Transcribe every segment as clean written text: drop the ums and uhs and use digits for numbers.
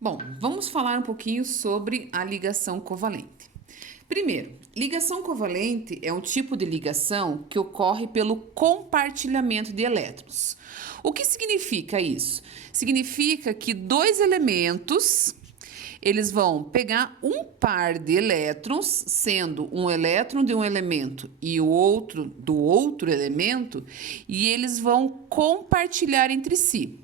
Bom, vamos falar um pouquinho sobre a ligação covalente. Primeiro, ligação covalente é um tipo de ligação que ocorre pelo compartilhamento de elétrons. O que significa isso? Significa que dois elementos eles vão pegar um par de elétrons, sendo um elétron de um elemento e o outro do outro elemento, e eles vão compartilhar entre si.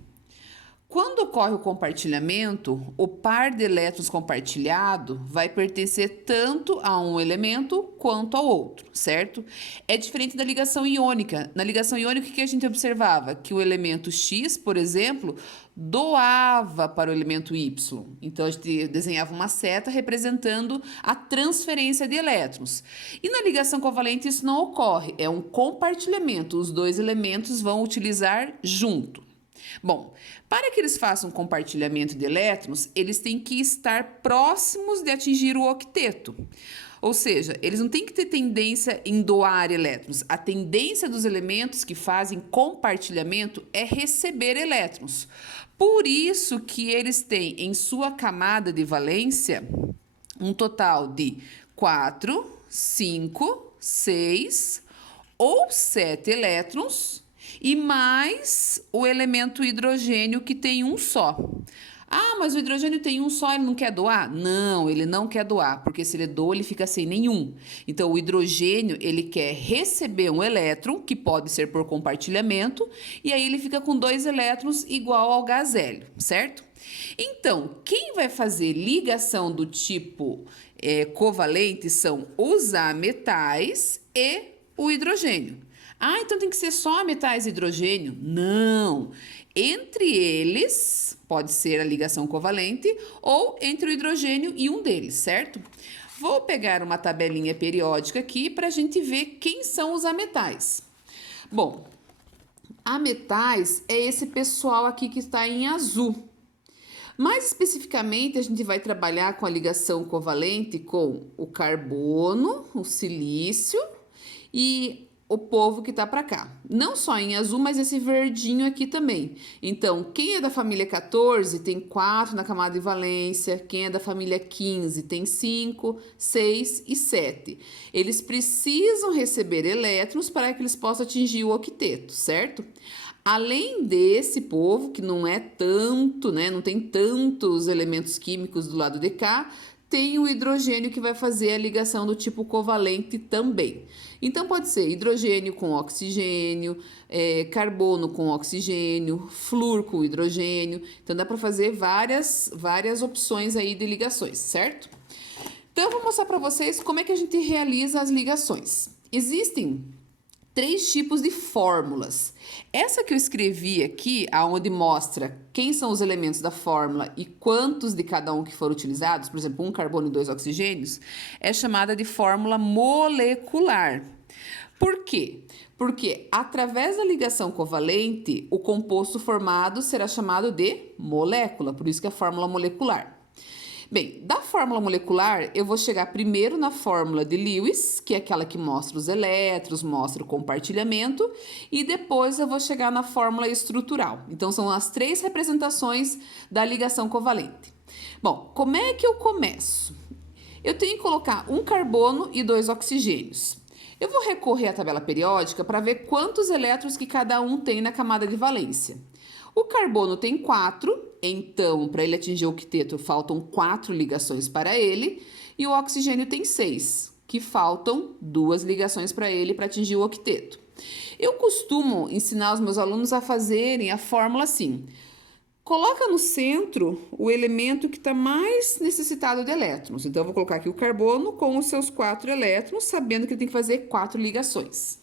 Quando ocorre o compartilhamento, o par de elétrons compartilhado vai pertencer tanto a um elemento quanto ao outro, certo? É diferente da ligação iônica. Na ligação iônica, o que a gente observava? Que o elemento X, por exemplo, doava para o elemento Y. Então, a gente desenhava uma seta representando a transferência de elétrons. E na ligação covalente isso não ocorre, é um compartilhamento. Os dois elementos vão utilizar junto. Bom, para que eles façam compartilhamento de elétrons, eles têm que estar próximos de atingir o octeto. Ou seja, eles não têm que ter tendência em doar elétrons. A tendência dos elementos que fazem compartilhamento é receber elétrons. Por isso que eles têm em sua camada de valência um total de 4, 5, 6 ou 7 elétrons e mais o elemento hidrogênio que tem um só. Ah, mas o hidrogênio tem um só, ele não quer doar? Não, ele não quer doar, porque se ele doa, ele fica sem nenhum. Então, o hidrogênio, ele quer receber um elétron, que pode ser por compartilhamento, e aí ele fica com 2 elétrons igual ao gás hélio, certo? Então, quem vai fazer ligação do tipo covalente são os ametais e o hidrogênio. Ah, então tem que ser só metais e hidrogênio? Não. Entre eles, pode ser a ligação covalente ou entre o hidrogênio e um deles, certo? Vou pegar uma tabelinha periódica aqui para a gente ver quem são os ametais. Bom, ametais é esse pessoal aqui que está em azul. Mais especificamente, a gente vai trabalhar com a ligação covalente com o carbono, o silício e o povo que tá para cá. Não só em azul, mas esse verdinho aqui também. Então, quem é da família 14 tem 4 na camada de valência. Quem é da família 15 tem 5, 6 e 7. Eles precisam receber elétrons para que eles possam atingir o octeto, certo? Além desse povo, que não é tanto, né? Não tem tantos elementos químicos do lado de cá, tem o hidrogênio que vai fazer a ligação do tipo covalente também. Então, pode ser hidrogênio com oxigênio, carbono com oxigênio, flúor com hidrogênio. Então, dá para fazer várias opções aí de ligações, certo? Então, eu vou mostrar para vocês como é que a gente realiza as ligações. Existem 3 tipos de fórmulas. Essa que eu escrevi aqui, aonde mostra quem são os elementos da fórmula e quantos de cada um que foram utilizados, por exemplo, 1 carbono e 2 oxigênios, é chamada de fórmula molecular. Por quê? Porque através da ligação covalente, o composto formado será chamado de molécula, por isso que é a fórmula molecular. Bem, da fórmula molecular, eu vou chegar primeiro na fórmula de Lewis, que é aquela que mostra os elétrons, mostra o compartilhamento, e depois eu vou chegar na fórmula estrutural. Então, são as 3 representações da ligação covalente. Bom, como é que eu começo? Eu tenho que colocar 1 carbono e 2 oxigênios. Eu vou recorrer à tabela periódica para ver quantos elétrons que cada um tem na camada de valência. O carbono tem 4, então, para ele atingir o octeto, faltam 4 ligações para ele. E o oxigênio tem 6, que faltam 2 ligações para ele para atingir o octeto. Eu costumo ensinar os meus alunos a fazerem a fórmula assim. Coloca no centro o elemento que está mais necessitado de elétrons. Então, eu vou colocar aqui o carbono com os seus 4 elétrons, sabendo que ele tem que fazer 4 ligações.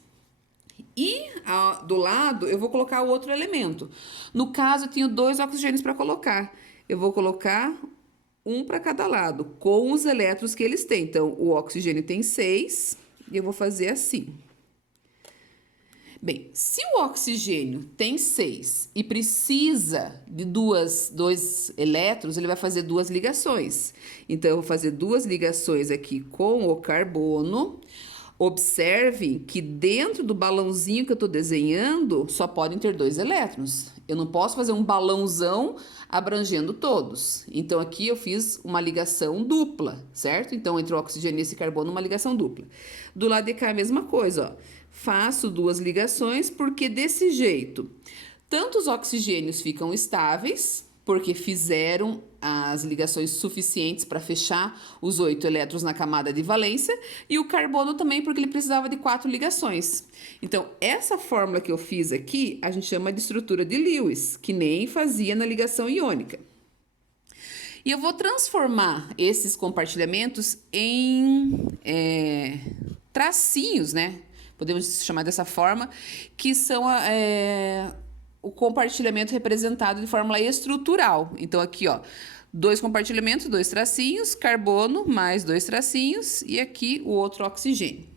E do lado eu vou colocar o outro elemento. No caso, eu tenho 2 oxigênios para colocar. Eu vou colocar um para cada lado, com os elétrons que eles têm. Então, o oxigênio tem 6 e eu vou fazer assim. Bem, se o oxigênio tem 6 e precisa de 2 elétrons, ele vai fazer 2 ligações. Então, eu vou fazer 2 ligações aqui com o carbono. Observem que dentro do balãozinho que eu estou desenhando, só podem ter 2 elétrons. Eu não posso fazer um balãozão abrangendo todos. Então, aqui eu fiz uma ligação dupla, certo? Então, entre o oxigênio e esse carbono, uma ligação dupla. Do lado de cá, a mesma coisa, ó. Faço duas ligações, porque desse jeito, tanto os oxigênios ficam estáveis, porque fizeram as ligações suficientes para fechar os 8 elétrons na camada de valência, e o carbono também, porque ele precisava de 4 ligações. Então, essa fórmula que eu fiz aqui, a gente chama de estrutura de Lewis, que nem fazia na ligação iônica. E eu vou transformar esses compartilhamentos em tracinhos, né? Podemos chamar dessa forma, que são o compartilhamento representado de forma estrutural. Então, aqui, ó, 2 compartilhamentos, 2 tracinhos, carbono mais 2 tracinhos e aqui o outro oxigênio.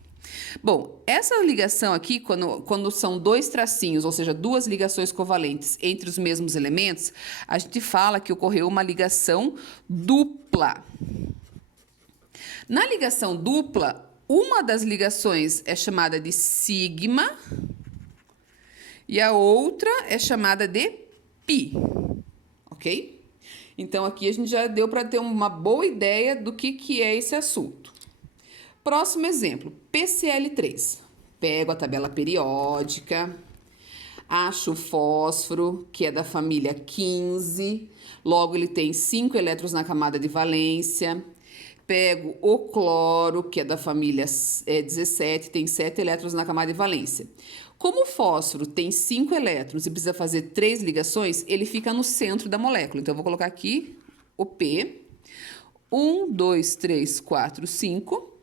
Bom, essa ligação aqui, quando são 2 tracinhos, ou seja, 2 ligações covalentes entre os mesmos elementos, a gente fala que ocorreu uma ligação dupla. Na ligação dupla, uma das ligações é chamada de sigma e a outra é chamada de pi, ok? Então, aqui a gente já deu para ter uma boa ideia do que é esse assunto. Próximo exemplo, PCl3. Pego a tabela periódica, acho o fósforo, que é da família 15, logo ele tem 5 elétrons na camada de valência. Pego o cloro, que é da família 17, tem 7 elétrons na camada de valência. Como o fósforo tem 5 elétrons e precisa fazer 3 ligações, ele fica no centro da molécula. Então, eu vou colocar aqui o P. 1, 2, 3, 4, 5.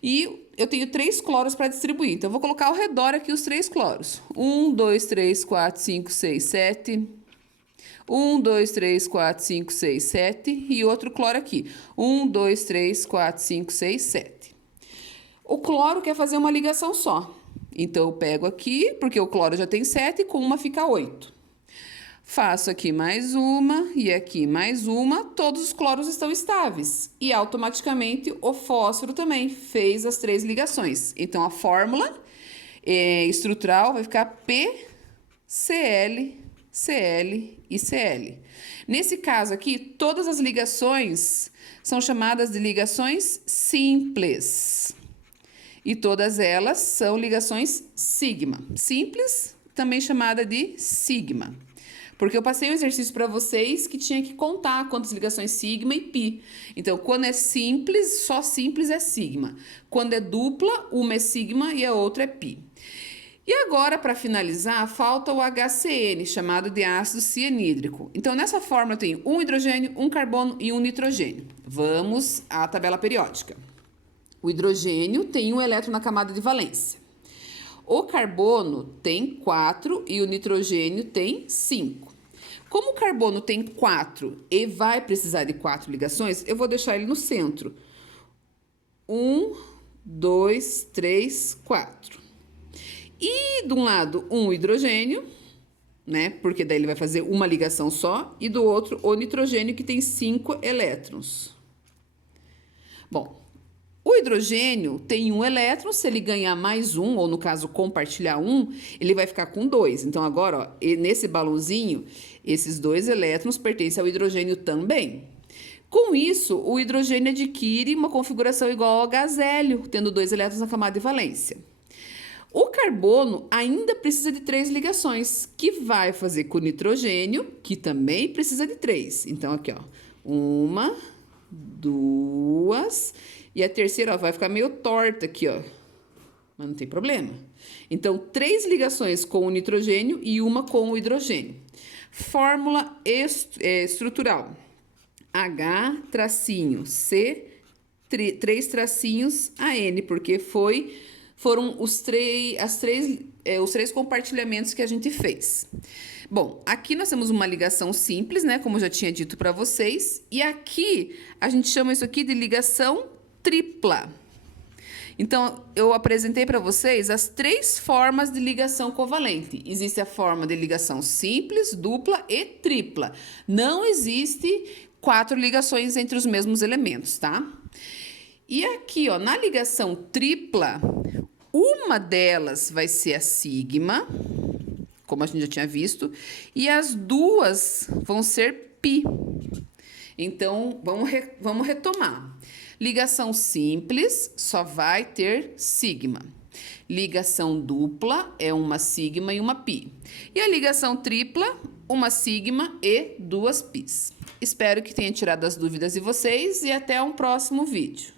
E eu tenho 3 cloros para distribuir. Então, eu vou colocar ao redor aqui os 3 cloros. 1, 2, 3, 4, 5, 6, 7. 1, 2, 3, 4, 5, 6, 7. E outro cloro aqui. 1, 2, 3, 4, 5, 6, 7. O cloro quer fazer uma ligação só. Então, eu pego aqui, porque o cloro já tem 7, com uma fica 8. Faço aqui mais uma e aqui mais uma, todos os cloros estão estáveis. E automaticamente o fósforo também fez as 3 ligações. Então, a fórmula estrutural vai ficar PCl, Cl e Cl. Nesse caso aqui, todas as ligações são chamadas de ligações simples. E todas elas são ligações sigma. Simples, também chamada de sigma. Porque eu passei um exercício para vocês que tinha que contar quantas ligações sigma e pi. Então, quando é simples, só simples é sigma. Quando é dupla, uma é sigma e a outra é pi. E agora, para finalizar, falta o HCN, chamado de ácido cianídrico. Então, nessa fórmula eu tenho um hidrogênio, um carbono e um nitrogênio. Vamos à tabela periódica. O hidrogênio tem um elétron na camada de valência. O carbono tem 4 e o nitrogênio tem 5. Como o carbono tem 4 e vai precisar de 4 ligações, eu vou deixar ele no centro. 1, 2, 3, 4. E de um lado, um hidrogênio, né? Porque daí ele vai fazer uma ligação só. E do outro, o nitrogênio, que tem 5 elétrons. Bom, o hidrogênio tem 1 elétron, se ele ganhar mais um, ou no caso compartilhar um, ele vai ficar com 2. Então agora, ó, nesse balãozinho, esses 2 elétrons pertencem ao hidrogênio também. Com isso, o hidrogênio adquire uma configuração igual ao H-zélio, tendo 2 elétrons na camada de valência. O carbono ainda precisa de 3 ligações, que vai fazer com o nitrogênio, que também precisa de 3. Então aqui, ó, 1, 2... E a terceira, ó, vai ficar meio torta aqui, ó. Mas não tem problema. Então, 3 ligações com o nitrogênio e uma com o hidrogênio. Fórmula estrutural. H tracinho C, 3 tracinhos AN, porque foram os 3 compartilhamentos que a gente fez. Bom, aqui nós temos uma ligação simples, né? Como eu já tinha dito para vocês. E aqui, a gente chama isso aqui de ligação tripla. Então, eu apresentei para vocês as 3 formas de ligação covalente. Existe a forma de ligação simples, dupla e tripla. Não existe 4 ligações entre os mesmos elementos, tá? E aqui, ó, na ligação tripla, uma delas vai ser a sigma, como a gente já tinha visto, e as duas vão ser π. Então, vamos retomar. Ligação simples só vai ter sigma. Ligação dupla é uma sigma e uma π. E a ligação tripla, uma sigma e duas πs. Espero que tenha tirado as dúvidas de vocês e até um próximo vídeo.